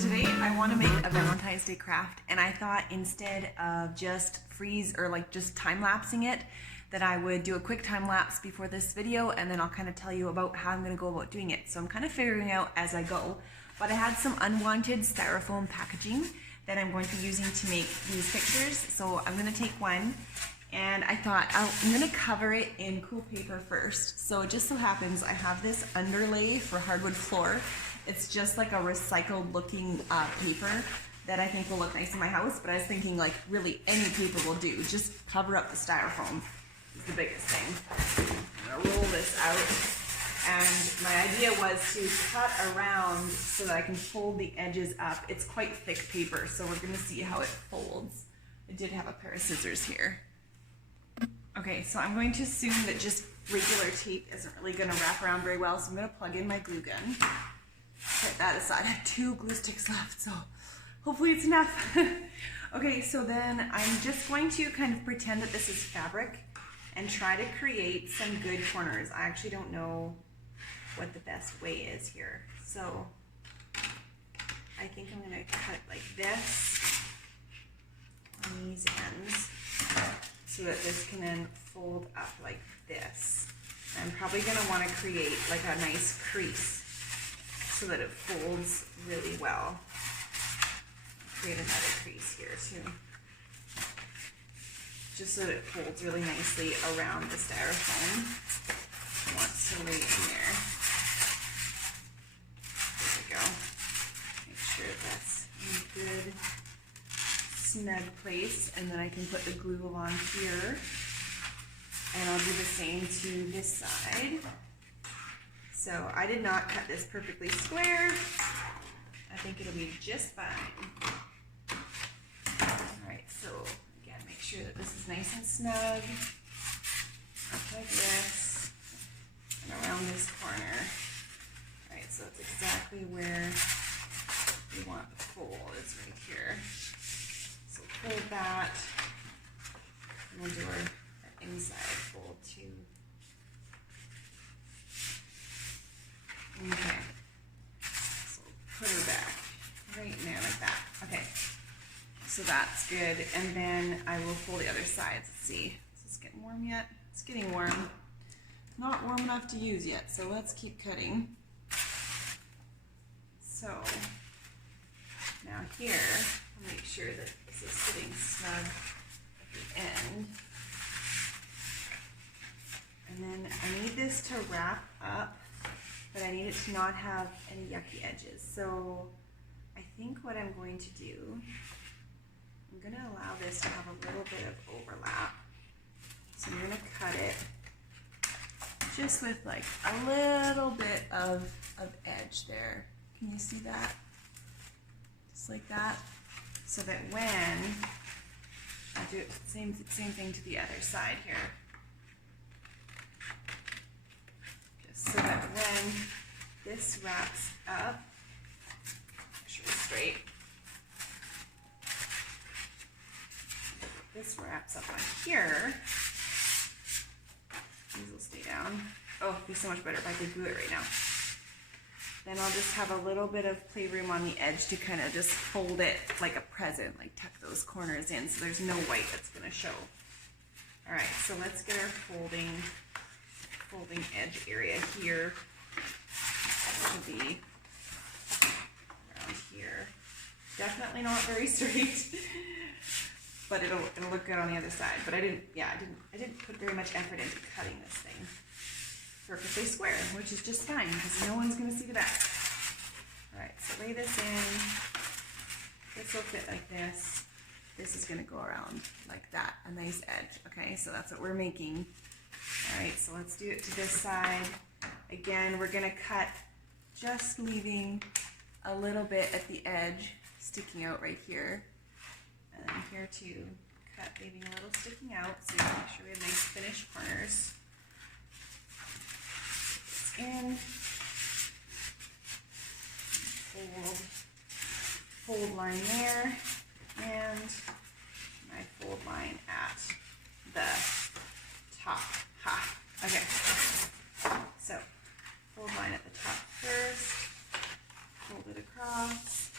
today I want to make a Valentine's Day craft, and I thought instead of just freeze or like just time lapsing it, that I would do a quick time lapse before this video, and then I'll kind of tell you about how I'm going to go about doing it. So I'm kind of figuring out as I go, but I had some unwanted styrofoam packaging that I'm going to be using to make these pictures. So I'm going to take one, and I thought I'm going to cover it in cool paper first. So it just so happens I have this underlay for hardwood floor. It's just like a recycled looking paper that I think will look nice in my house, but I was thinking like really any paper will do. Just cover up the styrofoam is the biggest thing. I'm gonna roll this out, and my idea was to cut around so that I can fold the edges up. It's quite thick paper, so we're gonna see how it folds. I did have a pair of scissors here. Okay, so I'm going to assume that just regular tape isn't really gonna wrap around very well, so I'm gonna plug in my glue gun. Set that aside. I have 2 glue sticks left, so hopefully it's enough. Okay, so then I'm just going to kind of pretend that this is fabric and try to create some good corners. I actually don't know what the best way is here. So I think I'm gonna cut like this on these ends so that this can then fold up like this. I'm probably gonna wanna create like a nice crease so that it folds really well. Create another crease here too, just so that it folds really nicely around the styrofoam. I want to lay in there. There we go. Make sure that's in a good snug place, and then I can put the glue along here, and I'll do the same to this side. So I did not cut this perfectly square. I think it'll be just fine. Alright, so again, make sure that this is nice and snug. Up like this. And around this corner. Alright, so it's exactly where we want the fold, is right here. So fold that. And we'll do our inside fold too. Okay, so put her back right in there like that. Okay, so that's good. And then I will fold the other sides. Let's see, is this getting warm yet? It's getting warm. Not warm enough to use yet, so let's keep cutting. So now here, I'll make sure that this is sitting snug at the end. And then I need this to wrap up, but I need it to not have any yucky edges. So I think what I'm going to do, I'm going to allow this to have a little bit of overlap. So I'm going to cut it just with like a little bit of edge there. Can you see that? Just like that. So that when I do it, same thing to the other side here. So that when this wraps up, make sure it's straight. This wraps up on here. These will stay down. Oh, it'd be so much better if I could glue it right now. Then I'll just have a little bit of playroom on the edge to kind of just fold it like a present, like tuck those corners in so there's no white that's gonna show. All right, so let's get our folding edge area here to be around here. Definitely not very straight, but it'll look good on the other side. But I didn't put very much effort into cutting this thing perfectly square, which is just fine because no one's gonna see the back. All right, so lay this in. This will fit like this. This is gonna go around like that, a nice edge. Okay, so that's what we're making. All right, so let's do it to this side. Again, we're gonna cut just leaving a little bit at the edge sticking out right here. And then here too, cut leaving a little sticking out so we can make sure we have nice finished corners. It's in. Fold line there, and my fold line at the top. Ha. Okay. So fold line at the top first, fold it across,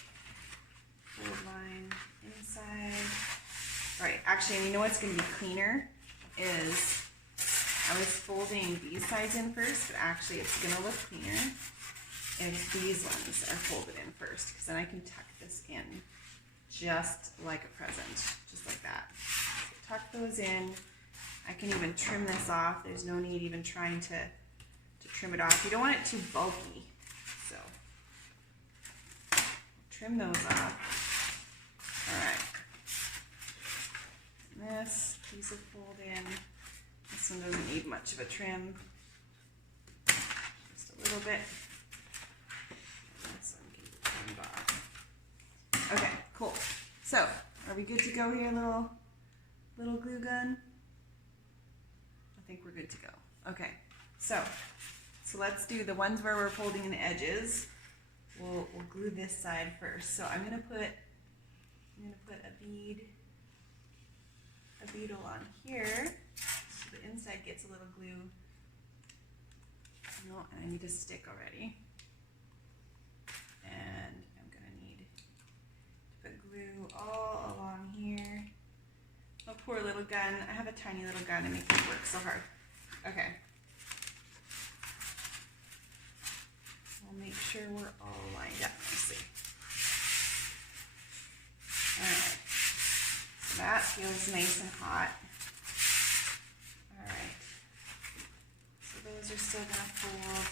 actually, and you know what's going to be cleaner is I was folding these sides in first, but actually it's going to look cleaner if these ones are folded in first, because then I can tuck this in just like a present, just like that. So tuck those in. I can even trim this off. There's no need even trying to trim it off. You don't want it too bulky, so trim those off. All right. This piece will fold in. This one doesn't need much of a trim, just a little bit. And this one can be trimmed off. Okay, cool. So, are we good to go here, little glue gun? I think we're good to go. Okay, so let's do the ones where we're folding in the edges. We'll glue this side first. So I'm gonna put a beadle on here, so the inside gets a little glue. No, and I need a stick already. And I'm gonna need to put glue all along here. Oh, poor little gun. I have a tiny little gun and makes it work so hard. Okay. We'll make sure we're all lined up nicely. Alright. So that feels nice and hot. Alright. So those are still going to fold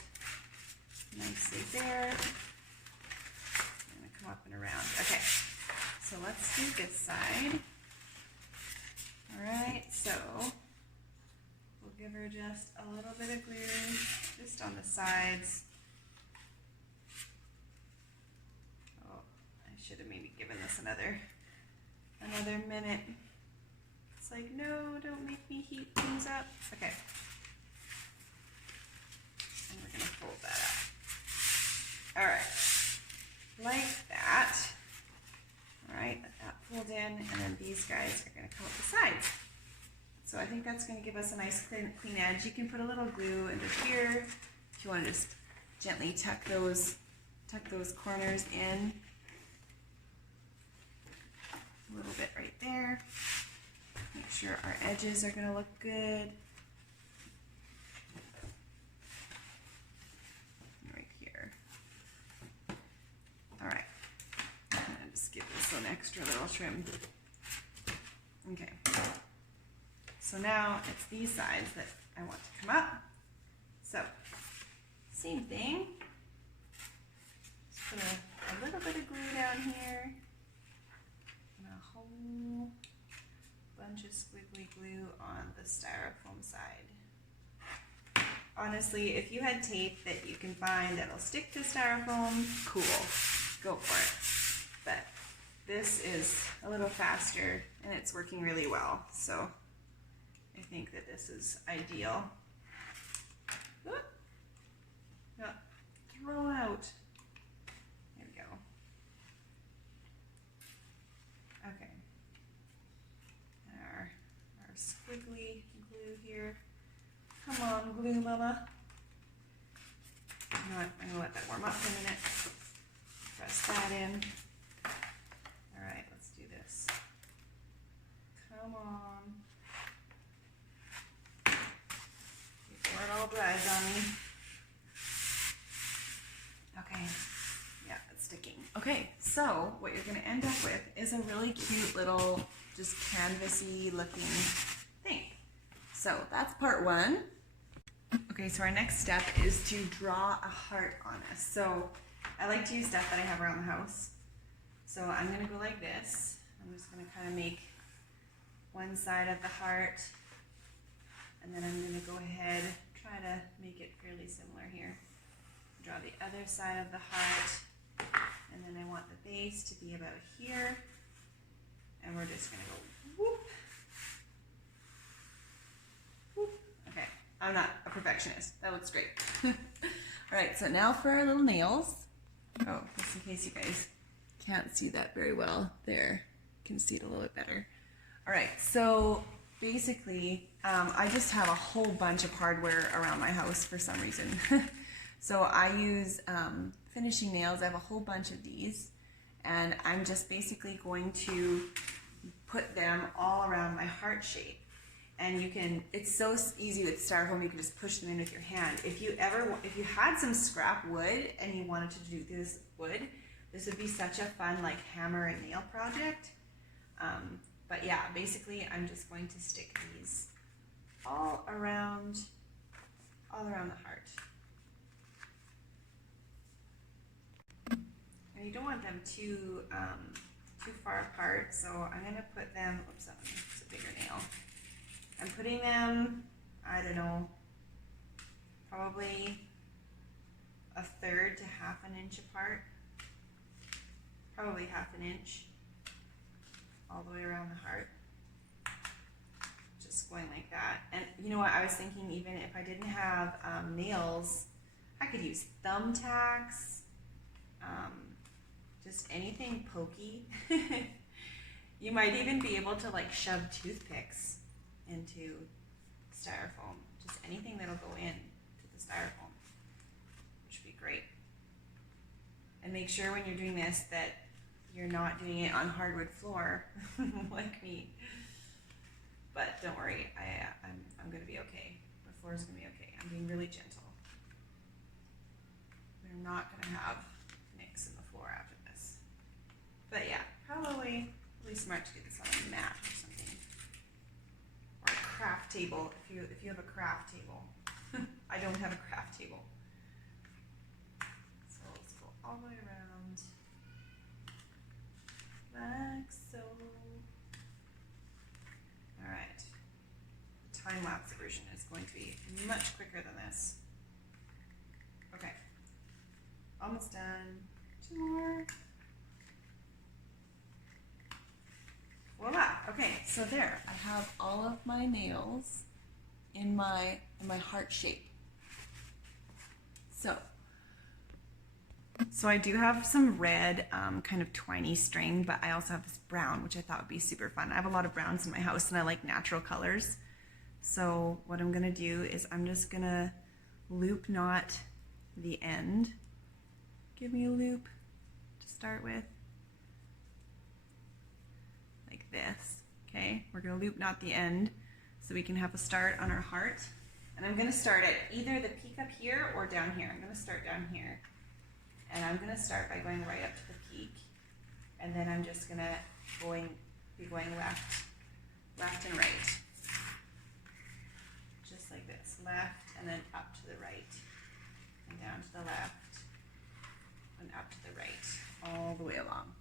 nicely there. I'm going to come up and around. Okay. So let's do this side. Alright, so we'll give her just a little bit of glue just on the sides. Oh, I should have maybe given this another minute. It's like, no, don't make me heat things up. Okay. And we're gonna fold that up. Alright. Like that. Alright, let that fold in, and then these guys are going to come up the sides. So I think that's going to give us a nice clean edge. You can put a little glue under here if you want to just gently tuck those corners in. A little bit right there. Make sure our edges are going to look good. Right here. All right. Just give this one extra little trim. Okay. So now it's these sides that I want to come up. So, same thing. Just put a little bit of glue down here. And a whole bunch of squiggly glue on the styrofoam side. Honestly, if you had tape that you can find that'll stick to styrofoam, cool. Go for it. But this is a little faster and it's working really well, so I think that this is ideal. Oop. No, throw out. There we go. Okay. Our squiggly glue here. Come on, glue mama. You know what? I'm gonna let that warm up for a minute. Press that in. Alright, let's do this. Come on. Before it all dries on me. Okay. Yeah, it's sticking. Okay, so what you're going to end up with is a really cute little, just canvasy looking thing. So that's part one. Okay, so our next step is to draw a heart on us. So I like to use stuff that I have around the house. So I'm going to go like this. I'm just going to kind of make one side of the heart, and then I'm going to go ahead, try to make it fairly similar here. Draw the other side of the heart, and then I want the base to be about here, and we're just going to go whoop, whoop. Okay, I'm not a perfectionist. That looks great. All right, so now for our little nails. Oh, just in case you guys can't see that very well, there, you can see it a little bit better. All right, so basically, I just have a whole bunch of hardware around my house for some reason. So I use finishing nails. I have a whole bunch of these, and I'm just basically going to put them all around my heart shape. And you can, it's so easy with styrofoam, you can just push them in with your hand. If you had some scrap wood and you wanted to do this wood, this would be such a fun like hammer and nail project. But yeah, basically I'm just going to stick these all around the heart. And you don't want them too far apart, so I'm gonna put them, oops, it's a bigger nail. I'm putting them, I don't know, probably 1/3 to 1/2 inch apart. Probably 1/2 inch all the way around the heart. Just going like that. And you know what, I was thinking even if I didn't have nails, I could use thumbtacks, just anything pokey. You might even be able to like shove toothpicks into styrofoam. Just anything that'll go in to the styrofoam, which would be great. And make sure when you're doing this that you're not doing it on hardwood floor like me. But don't worry, I'm gonna be okay. The floor is gonna be okay. I'm being really gentle. We're not gonna have nicks in the floor after this. But yeah, probably really smart to get this on a mat or something. Or a craft table, if you have a craft table. I don't have a craft table. So let's go all the way around. Like so. Alright. The time-lapse version is going to be much quicker than this. Okay. Almost done. 2 more. Voila. Okay, so there. I have all of my nails in my heart shape. So I do have some red kind of twiny string, but I also have this brown, which I thought would be super fun. I have a lot of browns in my house and I like natural colors. So what I'm gonna do is I'm just gonna loop knot the end. Give me a loop to start with. Like this, okay? We're gonna loop knot the end so we can have a start on our heart. And I'm gonna start at either the peak up here or down here. I'm gonna start down here. And I'm gonna start by going right up to the peak. And then I'm just gonna be going left and right. Just like this, left and then up to the right. And down to the left and up to the right, all the way along.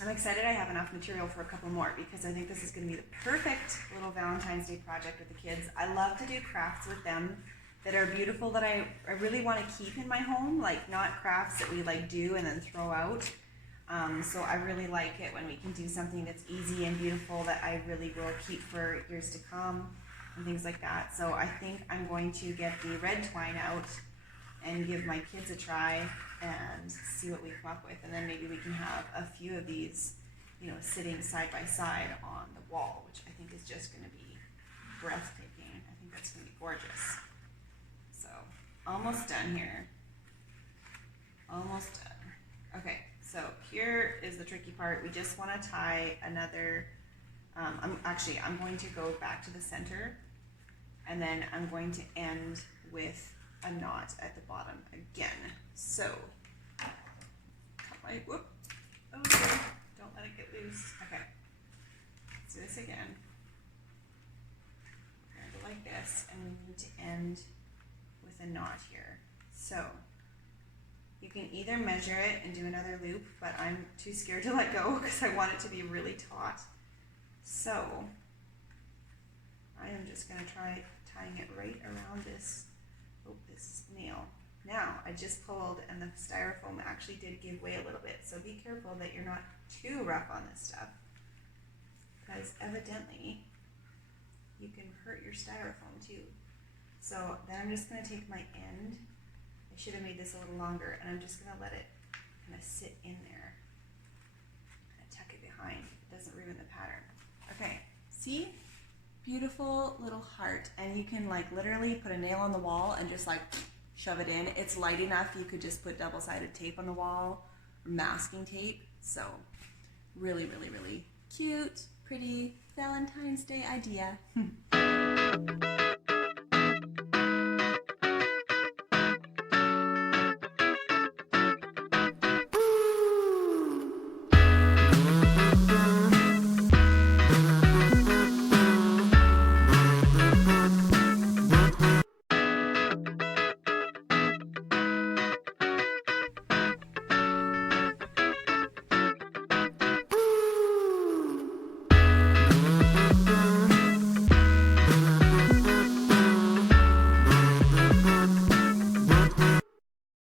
I'm excited I have enough material for a couple more because I think this is gonna be the perfect little Valentine's Day project with the kids. I love to do crafts with them that are beautiful that I really want to keep in my home, like not crafts that we like do and then throw out. So I really like it when we can do something that's easy and beautiful that I really will keep for years to come and things like that. So I think I'm going to get the red twine out and give my kids a try and see what we come up with. And then maybe we can have a few of these, you know, sitting side by side on the wall, which I think is just going to be breathtaking. I think that's going to be gorgeous. So almost done here. Almost done. Okay, so here is the tricky part. We just want to tie another, I'm going to go back to the center and then I'm going to end with a knot at the bottom again. So, cut my, whoop, okay, don't let it get loose. Okay, let's do this again. We're going to go like this, and we need to end with a knot here. So, you can either measure it and do another loop, but I'm too scared to let go because I want it to be really taut. So, I am just going to try tying it right around this. Oh, this nail. Now, I just pulled and the styrofoam actually did give way a little bit, so be careful that you're not too rough on this stuff, because evidently you can hurt your styrofoam too. So then I'm just going to take my end. I should have made this a little longer, and I'm just going to let it kind of sit in there and tuck it behind. It doesn't ruin the pattern. Okay, see? Beautiful little heart, and you can like literally put a nail on the wall and just like shove it in. It's light enough you could just put double-sided tape on the wall or masking tape. So really, really, really cute, pretty Valentine's Day idea.